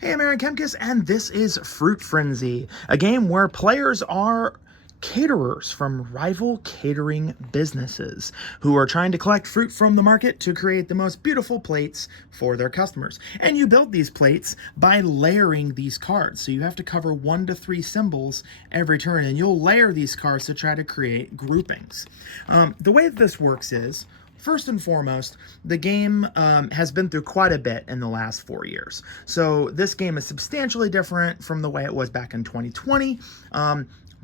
Hey, I'm Aaron Kemkes, and this is Fruit Frenzy, a game where players are caterers from rival catering businesses who are trying to collect fruit from the market to create the most beautiful plates for their customers. And you build these plates by layering these cards. So you have to cover 1 to 3 symbols every turn, and you'll layer these cards to try to create groupings. The way that this works is, first and foremost, the game has been through quite a bit in the last 4 years. So this game is substantially different from the way it was back in 2020,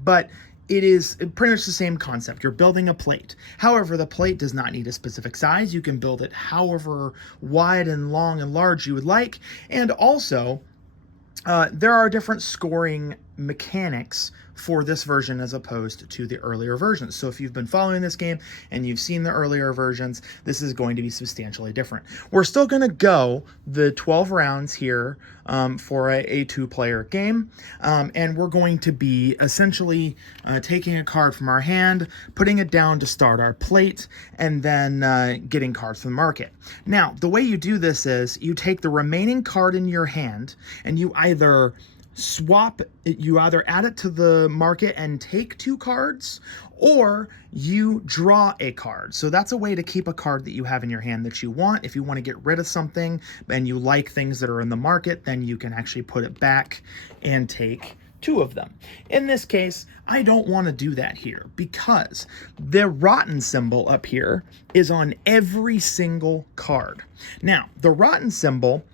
but it is pretty much the same concept. You're building a plate. However, the plate does not need a specific size. You can build it however wide and long and large you would like. And also, there are different scoring mechanics for this version as opposed to the earlier versions. So if you've been following this game and you've seen the earlier versions, this is going to be substantially different. We're still going to go the 12 rounds here for a 2-player game, and we're going to be essentially taking a card from our hand, putting it down to start our plate, and then getting cards from the market. Now, the way you do this is you take the remaining card in your hand and you either add it to the market and take 2 cards, or you draw a card. So that's a way to keep a card that you have in your hand that you want. If you want to get rid of something and you like things that are in the market, then you can actually put it back and take 2 of them. In this case, I don't want to do that here because the rotten symbol up here is on every single card. Now, the rotten symbol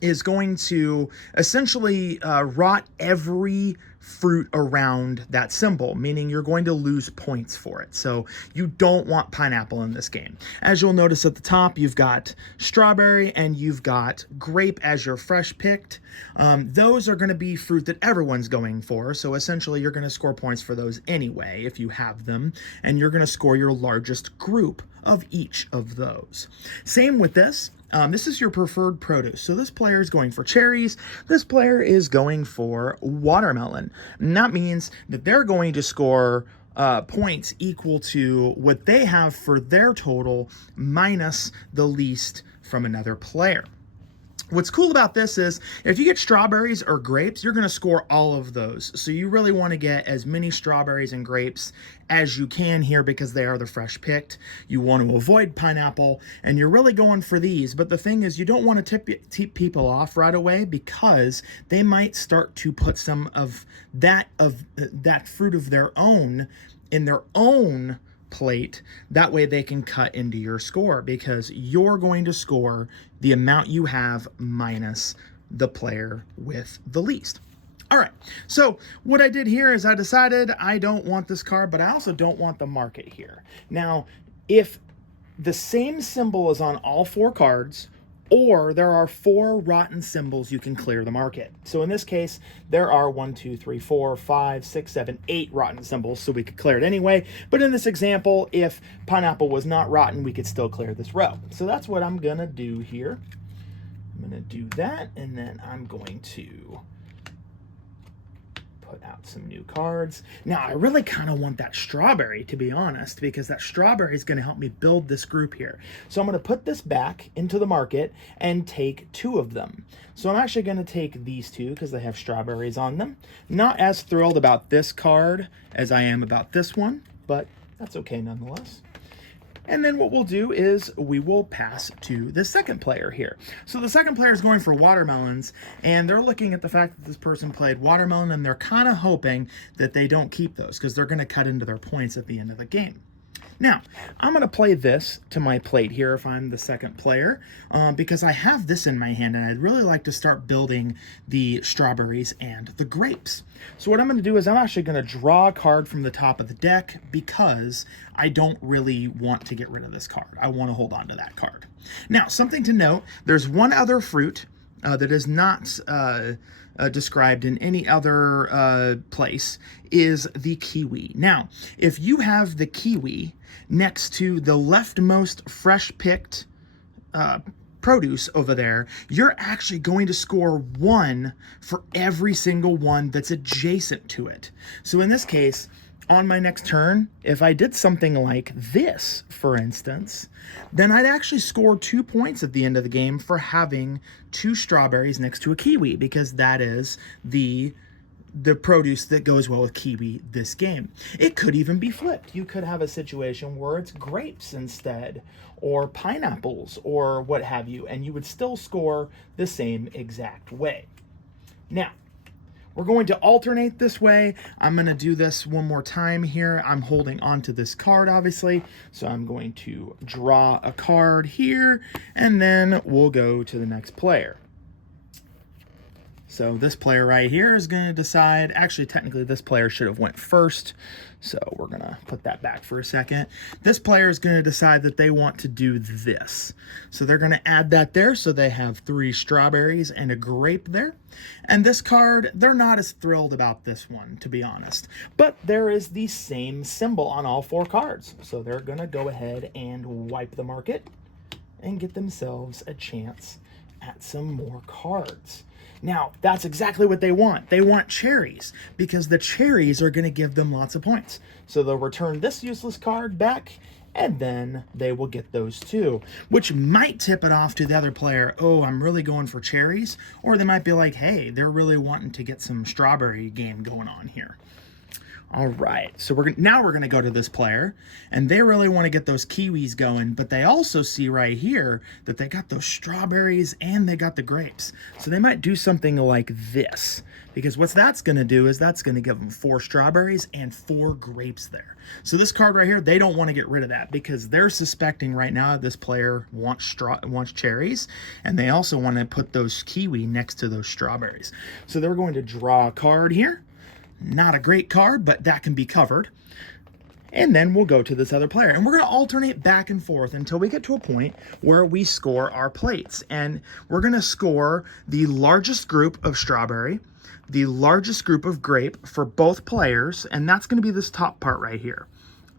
is going to essentially rot every fruit around that symbol, meaning you're going to lose points for it. So you don't want pineapple in this game. As you'll notice at the top, you've got strawberry and you've got grape as your fresh picked. Those are going to be fruit that everyone's going for. So essentially you're going to score points for those anyway if you have them, and you're going to score your largest group of each of those. Same with this. This is your preferred produce. So this player is going for cherries. This player is going for watermelon. And that means that they're going to score points equal to what they have for their total minus the least from another player. What's cool about this is if you get strawberries or grapes, you're going to score all of those. So you really want to get as many strawberries and grapes as you can here because they are the fresh picked. You want to avoid pineapple, and you're really going for these. But the thing is, you don't want to tip people off right away because they might start to put some of that fruit of their own in their own plate. That way they can cut into your score because you're going to score the amount you have minus the player with the least. All right, so what I did here is I decided I don't want this card, but I also don't want the market here. Now, if the same symbol is on all 4 cards, or there are 4 rotten symbols, you can clear the market. So in this case, there are 1, 2, 3, 4, 5, 6, 7, 8 rotten symbols, so we could clear it anyway. But in this example, if pineapple was not rotten, we could still clear this row. So that's what I'm gonna do here. I'm gonna do that, and then I'm going to put out some new cards. Now, I really kind of want that strawberry, to be honest, because that strawberry is going to help me build this group here. So I'm going to put this back into the market and take 2 of them. So I'm actually going to take these 2 because they have strawberries on them. Not as thrilled about this card as I am about this one, but that's okay nonetheless. And then what we'll do is we will pass to the second player here. So the second player is going for watermelons, and they're looking at the fact that this person played watermelon, and they're kind of hoping that they don't keep those because they're going to cut into their points at the end of the game. Now, I'm going to play this to my plate here if I'm the second player because I have this in my hand and I'd really like to start building the strawberries and the grapes. So what I'm going to do is I'm actually going to draw a card from the top of the deck because I don't really want to get rid of this card. I want to hold on to that card. Now, something to note, there's one other fruit that is not described in any other place, is the kiwi. Now, if you have the kiwi next to the leftmost fresh picked produce over there, you're actually going to score 1 for every single one that's adjacent to it. So in this case, on my next turn, if I did something like this, for instance, then I'd actually score 2 points at the end of the game for having 2 strawberries next to a kiwi, because that is the produce that goes well with kiwi this game. It could even be flipped. You could have a situation where it's grapes instead, or pineapples, or what have you, and you would still score the same exact way. Now, we're going to alternate this way. I'm going to do this one more time here. I'm holding onto this card, obviously. So I'm going to draw a card here, and then we'll go to the next player. So this player right here is going to decide, actually technically this player should have went first, so we're going to put that back for a second. This player is going to decide that they want to do this. So they're going to add that there, so they have 3 strawberries and a grape there. And this card, they're not as thrilled about this one, to be honest. But there is the same symbol on all 4 cards. So they're going to go ahead and wipe the market and get themselves a chance at some more cards. Now, that's exactly what they want. They want cherries, because the cherries are going to give them lots of points. So they'll return this useless card back, and then they will get those 2, which might tip it off to the other player, oh, I'm really going for cherries. Or they might be like, hey, they're really wanting to get some strawberry game going on here. All right, so now we're going to go to this player, and they really want to get those kiwis going, but they also see right here that they got those strawberries and they got the grapes. So they might do something like this, because what that's going to do is that's going to give them 4 strawberries and 4 grapes there. So this card right here, they don't want to get rid of that, because they're suspecting right now this player wants cherries, and they also want to put those kiwi next to those strawberries. So they're going to draw a card here. Not a great card, but that can be covered. And then we'll go to this other player. And we're going to alternate back and forth until we get to a point where we score our plates. And we're going to score the largest group of strawberry, the largest group of grape for both players. And that's going to be this top part right here.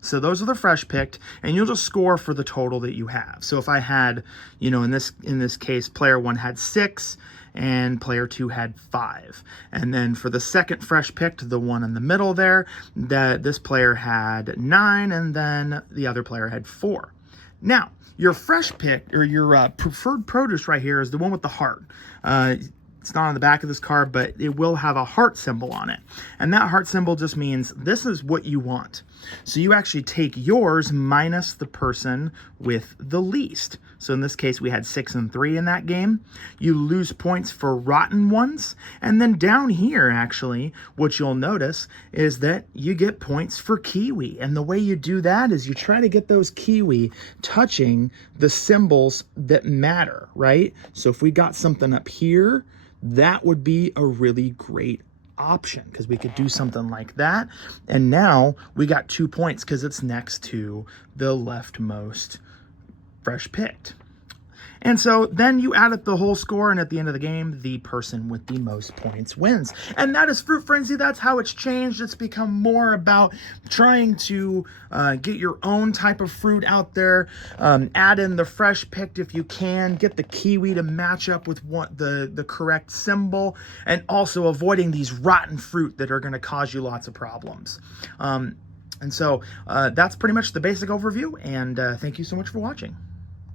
So those are the fresh picked, and you'll just score for the total that you have. So if I had, in this case, player 1 had 6 and player 2 had 5. And then for the second fresh picked, the one in the middle there, this player had 9, and then the other player had 4. Now, your fresh pick, or your preferred produce right here, is the one with the heart. It's not on the back of this card, but it will have a heart symbol on it. And that heart symbol just means this is what you want. So you actually take yours minus the person with the least. So in this case, we had 6 and 3 in that game. You lose points for rotten ones. And then down here, actually, what you'll notice is that you get points for kiwi. And the way you do that is you try to get those kiwi touching the symbols that matter, right? So if we got something up here, that would be a really great option, because we could do something like that. And now we got 2 points because it's next to the leftmost fresh picked. And so then you add up the whole score, and at the end of the game, the person with the most points wins. And that is Fruit Frenzy. That's how it's changed. It's become more about trying to get your own type of fruit out there. Add in the fresh picked if you can. Get the kiwi to match up with what the correct symbol. And also avoiding these rotten fruit that are going to cause you lots of problems. And so that's pretty much the basic overview. And thank you so much for watching.